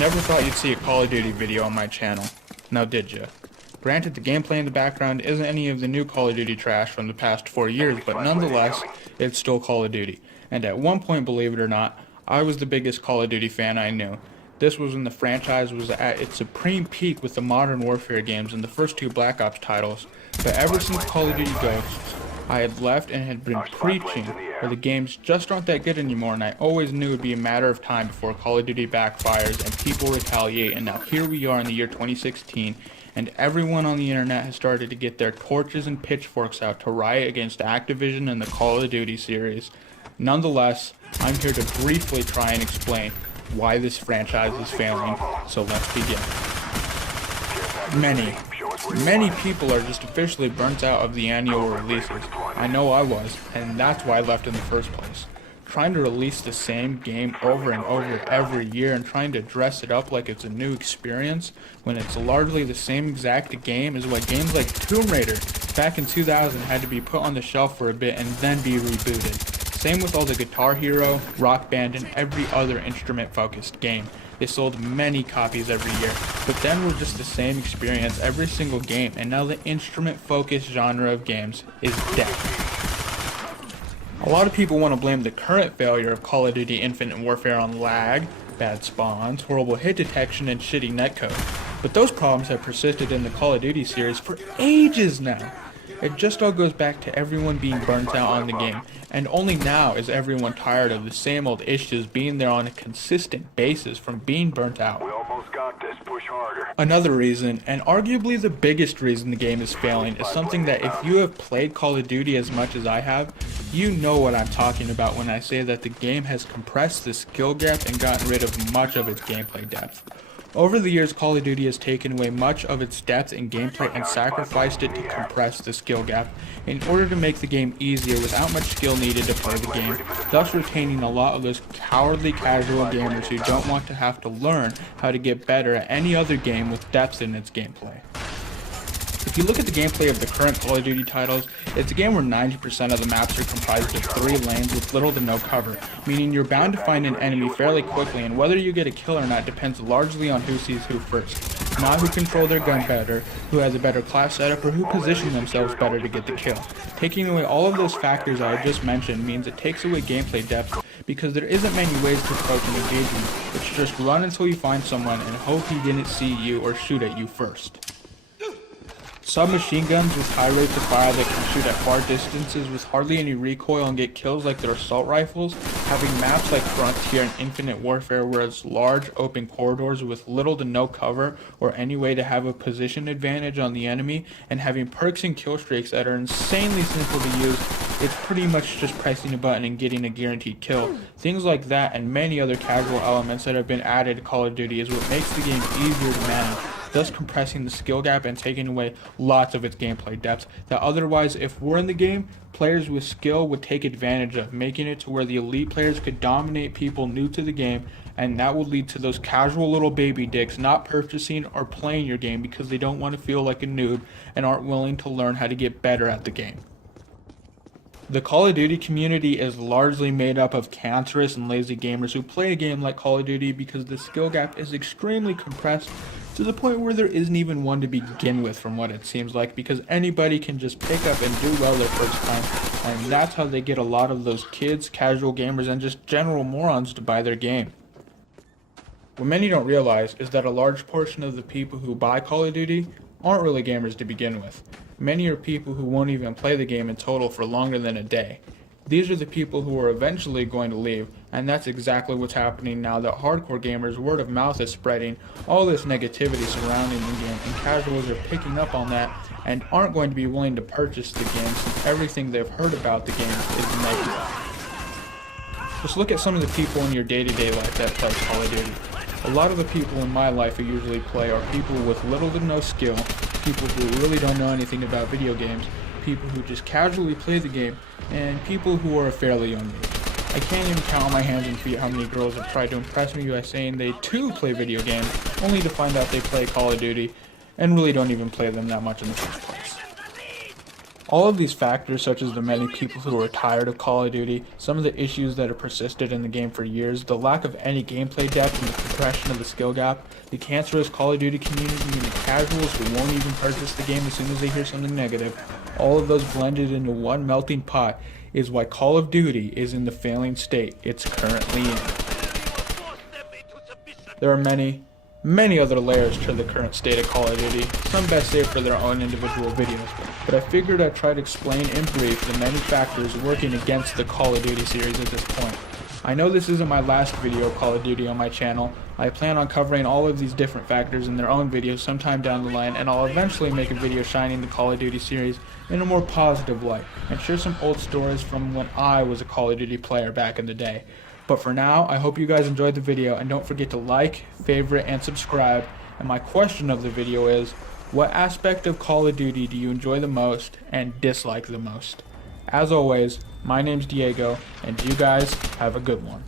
Never thought you'd see a Call of Duty video on my channel. Now did ya? Granted, the gameplay in the background isn't any of the new Call of Duty trash from the past 4 years, but nonetheless, it's still Call of Duty. And at one point, believe it or not, I was the biggest Call of Duty fan I knew. This was when the franchise was at its supreme peak with the Modern Warfare games and the first 2 Black Ops titles. But ever since Call of Duty Ghosts, I had left and had been preaching where the games just aren't that good anymore, and I always knew it would be a matter of time before Call of Duty backfires and people retaliate, and now here we are in the year 2016, and everyone on the internet has started to get their torches and pitchforks out to riot against Activision and the Call of Duty series. Nonetheless, I'm here to briefly try and explain why this franchise is failing, so let's begin. Many people are just officially burnt out of the annual releases. I know I was, and that's why I left in the first place. Trying to release the same game over and over every year and trying to dress it up like it's a new experience when it's largely the same exact game is what games like Tomb Raider back in 2000 had to be put on the shelf for a bit and then be rebooted. Same with all the Guitar Hero, Rock Band, and every other instrument-focused game. They sold many copies every year, but then were just the same experience every single game, and now the instrument-focused genre of games is dead. A lot of people want to blame the current failure of Call of Duty Infinite Warfare on lag, bad spawns, horrible hit detection, and shitty netcode. But those problems have persisted in the Call of Duty series for ages now. It just all goes back to everyone being burnt out on the game, and only now is everyone tired of the same old issues being there on a consistent basis from being burnt out. We almost got this. Push harder. Another reason, and arguably the biggest reason the game is failing, is something that if you have played Call of Duty as much as I have, you know what I'm talking about when I say that the game has compressed the skill gap and gotten rid of much of its gameplay depth. Over the years, Call of Duty has taken away much of its depth and gameplay and sacrificed it to compress the skill gap in order to make the game easier without much skill needed to play the game, thus retaining a lot of those cowardly casual gamers who don't want to have to learn how to get better at any other game with depth in its gameplay. If you look at the gameplay of the current Call of Duty titles, it's a game where 90% of the maps are comprised of 3 lanes with little to no cover, meaning you're bound to find an enemy fairly quickly, and whether you get a kill or not depends largely on who sees who first, not who control their gun better, who has a better class setup, or who position themselves better to get the kill. Taking away all of those factors I just mentioned means it takes away gameplay depth because there isn't many ways to approach an engagement. It's just run until you find someone and hope he didn't see you or shoot at you first. Submachine guns with high rates of fire that can shoot at far distances with hardly any recoil and get kills like their assault rifles, having maps like Frontier and Infinite Warfare where it's large open corridors with little to no cover or any way to have a position advantage on the enemy, and having perks and kill streaks that are insanely simple to use. It's pretty much just pressing a button and getting a guaranteed kill. Things like that and many other casual elements that have been added to Call of Duty is what makes the game easier to manage, thus compressing the skill gap and taking away lots of its gameplay depth that otherwise, if we're in the game, players with skill would take advantage of, making it to where the elite players could dominate people new to the game, and that would lead to those casual little baby dicks not purchasing or playing your game because they don't want to feel like a noob and aren't willing to learn how to get better at the game. The Call of Duty community is largely made up of cancerous and lazy gamers who play a game like Call of Duty because the skill gap is extremely compressed to the point where there isn't even one to begin with from what it seems like, because anybody can just pick up and do well their first time, and that's how they get a lot of those kids, casual gamers, and just general morons to buy their game. What many don't realize is that a large portion of the people who buy Call of Duty aren't really gamers to begin with. Many are people who won't even play the game in total for longer than a day. These are the people who are eventually going to leave, and that's exactly what's happening now that hardcore gamers' word of mouth is spreading all this negativity surrounding the game, and casuals are picking up on that and aren't going to be willing to purchase the game since everything they've heard about the game is negative. Just look at some of the people in your day-to-day life that play Call of Duty. A lot of the people in my life who usually play are people with little to no skill, people who really don't know anything about video games, people who just casually play the game, and people who are a fairly young age. I can't even count on my hands and feet how many girls have tried to impress me by saying they too play video games, only to find out they play Call of Duty and really don't even play them that much in the first place. All of these factors, such as the many people who are tired of Call of Duty, some of the issues that have persisted in the game for years, the lack of any gameplay depth and the compression of the skill gap, the cancerous Call of Duty community and the casuals who won't even purchase the game as soon as they hear something negative, all of those blended into one melting pot is why Call of Duty is in the failing state it's currently in. There are many other layers to the current state of Call of Duty, some best saved for their own individual videos, but I figured I'd try to explain in brief the many factors working against the Call of Duty series at this point. I know this isn't my last video of Call of Duty on my channel. I plan on covering all of these different factors in their own videos sometime down the line, and I'll eventually make a video shining the Call of Duty series in a more positive light, and share some old stories from when I was a Call of Duty player back in the day. But for now, I hope you guys enjoyed the video, and don't forget to like, favorite, and subscribe. And my question of the video is, what aspect of Call of Duty do you enjoy the most and dislike the most? As always, my name's Diego, and you guys have a good one.